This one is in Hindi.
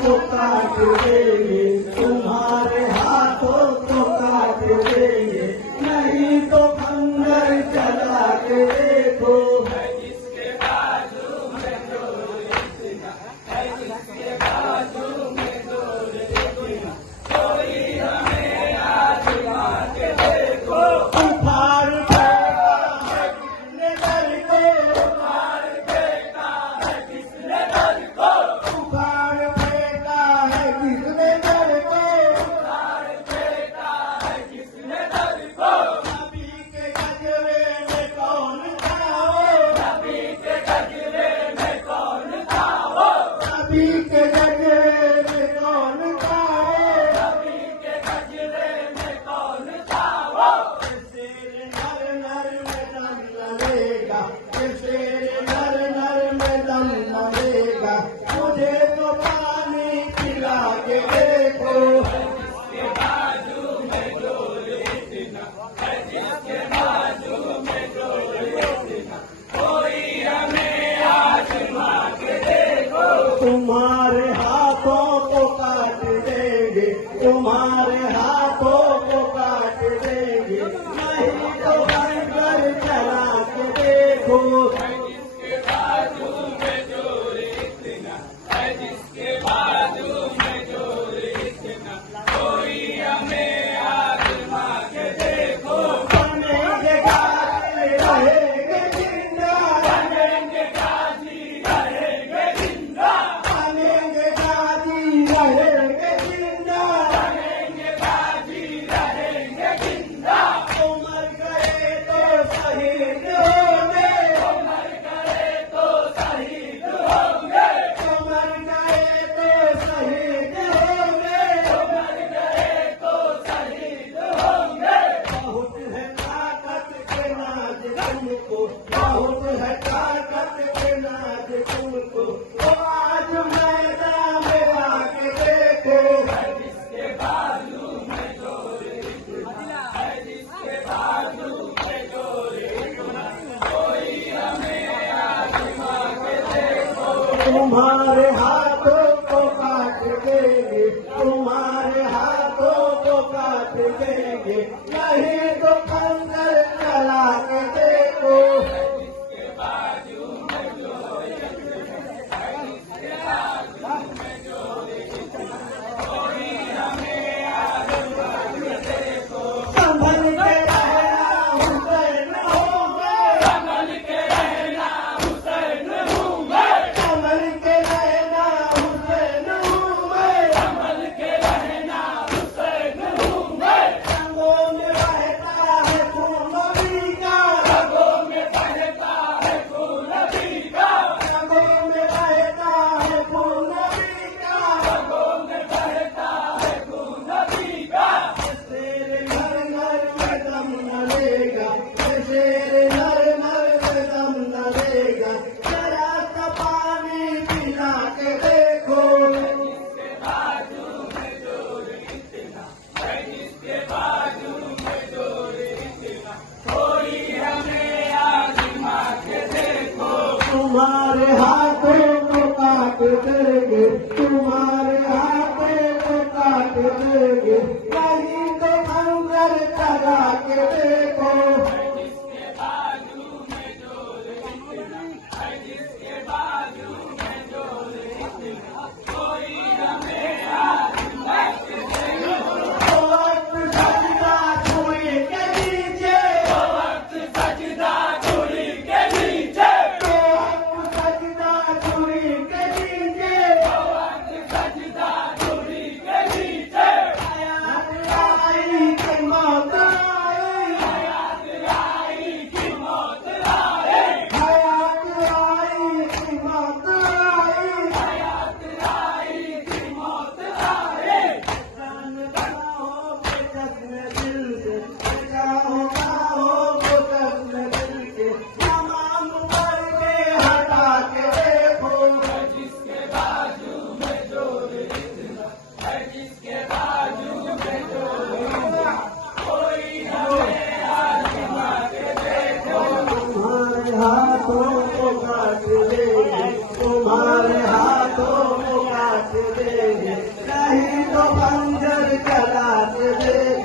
को काट देंगे, तुम्हारे हाथों को काट देंगे, नहीं तो खंजर चला के देखो। जिसके बाजू में जोर इतना है, जिसके बाजू में जोर इतना, कोई हमें आजमा के देखो। उखाड़ फेंका है किसने दर को, उखाड़ फेंका है किसने दर को, उखाड़ फेंका है किसने दर को, उखाड़ फेंका है किसने दर को। नबी के गजरे में कौन था वो, नबी के गजरे में कौन था वो, नबी के गजरे में कौन था वो, नबी के गजरे में कौन था वो। शेर नर नर में दम लगेगा, शेर नर नर में दम लगेगा, मुझे तो पानी पिला के देखो। जिसके बाजू में जोर इतना है, जिसके बाजू में जोर इतना, कोई हमें आजमा के देखो। तुम्हारे हाथों को काट देंगे, तुम्हारे हाथों को काट देंगे, नहीं तो खंजर चला के देखो। जिसके बाजू में जोर इतना है, जिसके बाजू में जोर इतना, कोई हमें आजमा के देखो। बनेंगे गाजी रहेंगे जिंदा, बनेंगे गाजी रहेंगे जिंदा, बनेंगे गाजी रहेंगे जिंदा, बनेंगे गाजी रहेंगे जिंदा। उमर गए तो शहीद होंगे, मर गए तो शहीद होंगे, उमर गए तो शहीद होंगे। मर गए तो शहीद होंगे। बहुत है ताकत के नाज तुमको, बहुत है ताकत के नाज तुमको, तो आज मैदान में आके देखो। जिसके बाजू में जोर इतना है, जिसके बाजू में जोर इतना, कोई हमें आजमा के देखो। तुम्हारे हाथों को काट देंगे, तुम्हारे हाथों को काट देंगे, नहीं तो खंजर चला के देखो। जिसके बाजू में जोर इतना है, जिसके बाजू में जोर इतना, कोई हमें आजमा के देखो। संभल के रहना हुसैन होंगे, संभल के रहना हुसैन हूँ मैं, संभल के रहना हुसैन होंगे, संभल के रहना हुसैन हूँ मैं। रंगों में बहता है खून नबी का, रगों में बहता है खून नबी का, रंगों में बहता है खून नबी का, रगों में बहता है खून नबी का। शेर नर नर में दम न लेगा, शेर नर नर में दम न लेगा, जरा सा पानी पिला के देखो। जिसके बाजू में जोर इतना है, जिसके बाजू में जोर इतना, कोई हमें आजमा के देखो। तुम्हारे हाथों को काट देंगे, तुम्हारे हाथों को काट देंगे, नहीं तो खंजर चला के देखो। जिसके बाजू में जोर इतना है, जिसके बाजू में जोर इतना, कोई हमें आजमा के देखो। तो वक्त सजदा छुई के नीचे, तो वक्त सजदा छुरी के नीचे, तो वक्त सजदा छुई के नीचे, तो वक्त खंजर चला के देखा